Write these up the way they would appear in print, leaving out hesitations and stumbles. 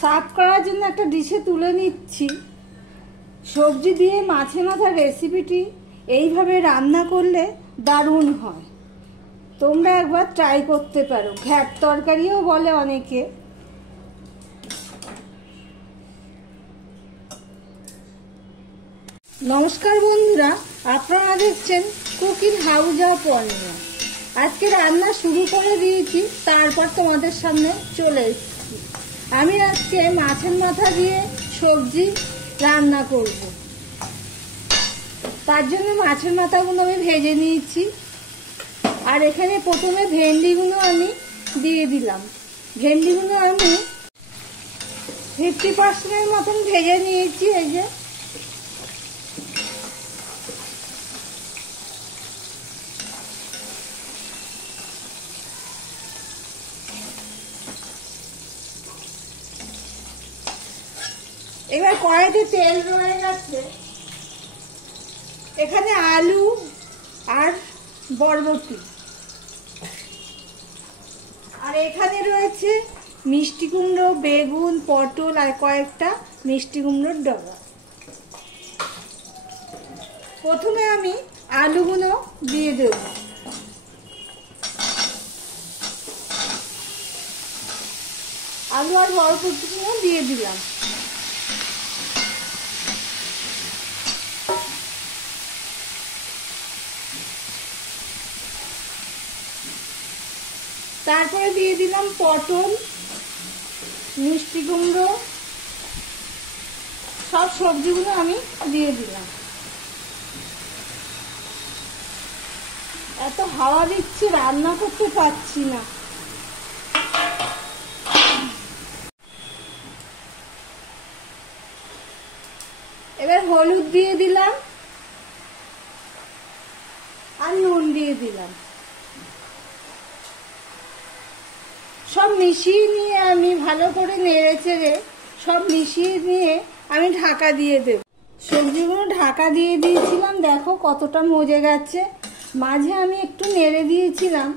Serve করার জন্য একটা ডিশে তুলে নিচ্ছি। সবজি দিয়ে মাছের মাথার রেসিপিটি এইভাবে রান্না করলে দারুণ হয়। তোমরা একবার ট্রাই করতে পারো। ঘ্যাট তরকারিও বলে অনেকে। নমস্কার বন্ধুরা, আপনারা দেখছেন কুকিং হাউস অফ অনিমা। আজকে রান্না শুরু করে দিয়েছি, তারপর তোমাদের সামনে চলে এসেছি। আমি আজকে মাছের মাথা দিয়ে সবজি রান্না করব। তার জন্য মাছের মাথাগুলো আমি ভেজে নিয়েছি। আর এখানে প্রথমে ভেন্ডিগুলো আমি দিয়ে দিলাম। ভেন্ডিগুলো আমি 50% মতন ভেজে নিয়েছি। এই যে এবার কড়াইতে তেল রয়ে গেছে। এখানে আলু আর বরবটি, আর এখানে রয়েছে মিষ্টি কুমড়ো, বেগুন, পটল আর কয়েকটা মিষ্টি কুমড়োর ডগা। প্রথমে আমি আলুগুলো দিয়ে দেব। আলু আর বরবটিগুলো দিয়ে দিলাম। তারপরে দিয়ে দিলাম পটল, মিষ্টি কুমড়ো, সব সবজিগুলো আমি দিয়ে দিলাম। এত হাওয়া দিচ্ছে, রান্না করতে পারছি না। এবার হলুদ দিয়ে দিলাম আর নুন দিয়ে দিলাম। সব মিশিয়ে নিয়ে আমি ভালো করে নেড়ে চেড়ে সব মিশিয়ে নিয়ে আমি ঢাকা দিয়ে দেব। সবজিগুলো ঢাকা দিয়ে দিয়েছিলাম, দেখো কতটা মজে গেছে। মাঝে আমি একটু নেড়ে দিয়েছিলাম।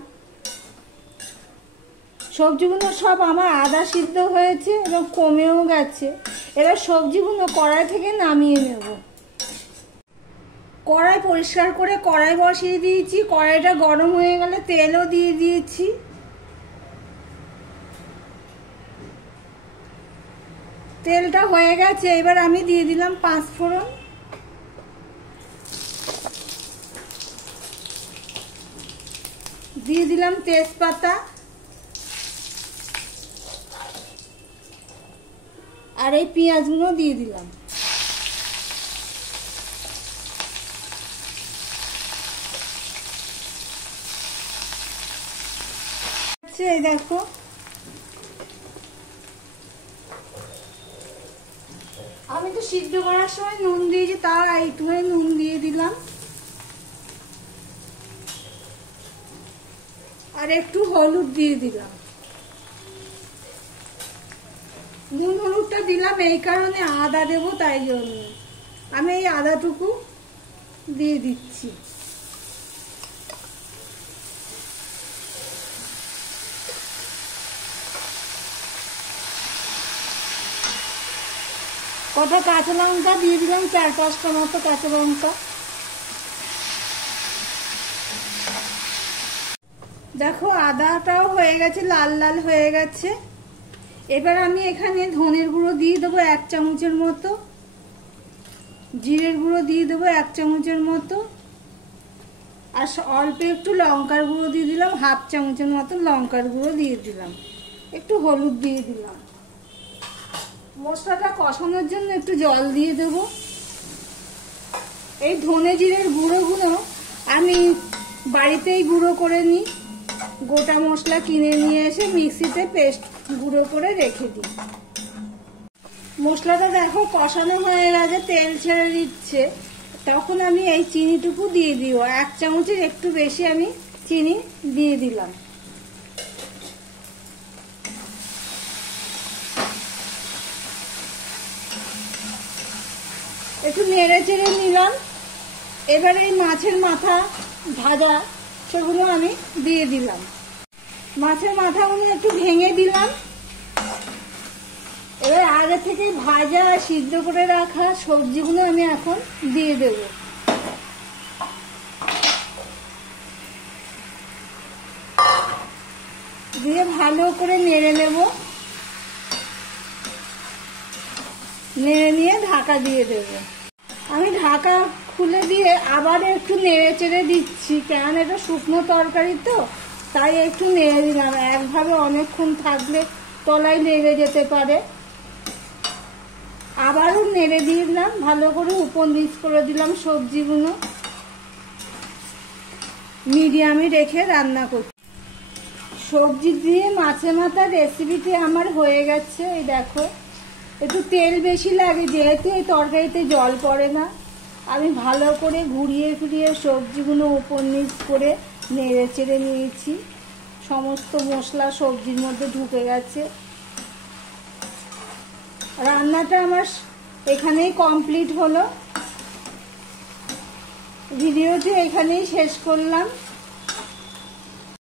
সবজিগুলো সব আমার আদা সিদ্ধ হয়েছে এবং কমেও গেছে। এবার সবজিগুলো কড়াই থেকে নামিয়ে নেব। কড়াই পরিষ্কার করে কড়াই বসিয়ে দিয়েছি। কড়াইটা গরম হয়ে গেলে তেলও দিয়ে দিয়েছি। তেলটা হয়ে গেছে, এবার আমি দিয়ে দিলাম 5 ফোড়ন। দিয়ে দিলাম তেজপাতা আর এই পেঁয়াজগুলো দিয়ে দিলাম। এই দেখো আমি তো সিদ্ধ করার সময় নুন দিয়েছি, তার একটুখানি নুন দিয়ে দিলাম আর একটু হলুদ দিয়ে দিলাম। নুন হলুদটা দিলাম এই কারণে, আদা দেবো তাই জন্য আমি এই আদাটুকু দিয়ে দিচ্ছি। কটা কাঁচা লঙ্কা দিয়ে দিলাম, 4-5টা মতো কাঁচা লঙ্কা। দেখো আদাটাও হয়ে গেছে, লাল লাল হয়ে গেছে। এবার আমি এখানে ধনের গুঁড়ো দিয়ে দেবো 1 চামচের মতো, জিরের গুঁড়ো দিয়ে দেবো 1 চামচের মতো, আর অল্প একটু লঙ্কার গুঁড়ো দিয়ে দিলাম, 1/2 চামচের মতো লঙ্কার গুঁড়ো দিয়ে দিলাম, একটু হলুদ দিয়ে দিলাম। মশলাটা কষানোর জন্য একটু জল দিয়ে দেব। এই ধনে জিরের গুঁড়োগুলো আমি বাড়িতেই গুঁড়ো করে নিই। গোটা মশলা কিনে নিয়ে এসে মিক্সিতে পেস্ট গুঁড়ো করে রেখে দিই। মশলাটা দেখো কষানো হয়ে গেছে, তেল ছেড়ে দিচ্ছে। তখন আমি এই চিনিটুকু দিয়ে দিব। 1 চামচের একটু বেশি আমি চিনি দিয়ে দিলাম। একটু নেড়ে চেড়ে নিলাম। এবারে এই মাছের মাথা ভাজা সেগুলো আমি দিয়ে দিলাম। মাছের মাথাগুলো একটু ভেঙে দিলাম। এবার আগে থেকে ভাজা আর সিদ্ধ করে রাখা সবজিগুলো আমি এখন দিয়ে দেব। দিয়ে ভালো করে নেড়ে নেব। নেড়ে নিয়ে ঢাকা দিয়ে দেব। আমি ঢাকা খুলে দিয়ে আবার একটু নেড়ে চেড়ে দিচ্ছি, কেন এটা শুকনো তরকারি তো, তাই একটু নেড়ে দিলাম। একভাবে অনেকক্ষণ থাকলে তলায় লেগে যেতে পারে। আবারও নেড়ে দিলাম, ভালো করে উপর নিচ করে দিলাম সবজিগুলো। মিডিয়ামে রেখে রান্না করছি। সবজি দিয়ে মাছের মাথার রেসিপিটি আমার হয়ে গেছে। এই দেখো, একটু তেল বেশি লাগে যেহেতু এই তরকারিতে জল পড়ে না। আমি ভালো করে ঘুরিয়ে ফিরিয়ে সবজিগুলো উপর নিচ করে নেড়ে চেড়ে নিয়েছি। সমস্ত মশলা সবজির মধ্যে ঢুকে গেছে। রান্নাটা আমার এখানেই কমপ্লিট হলো। ভিডিওটি এখানেই শেষ করলাম।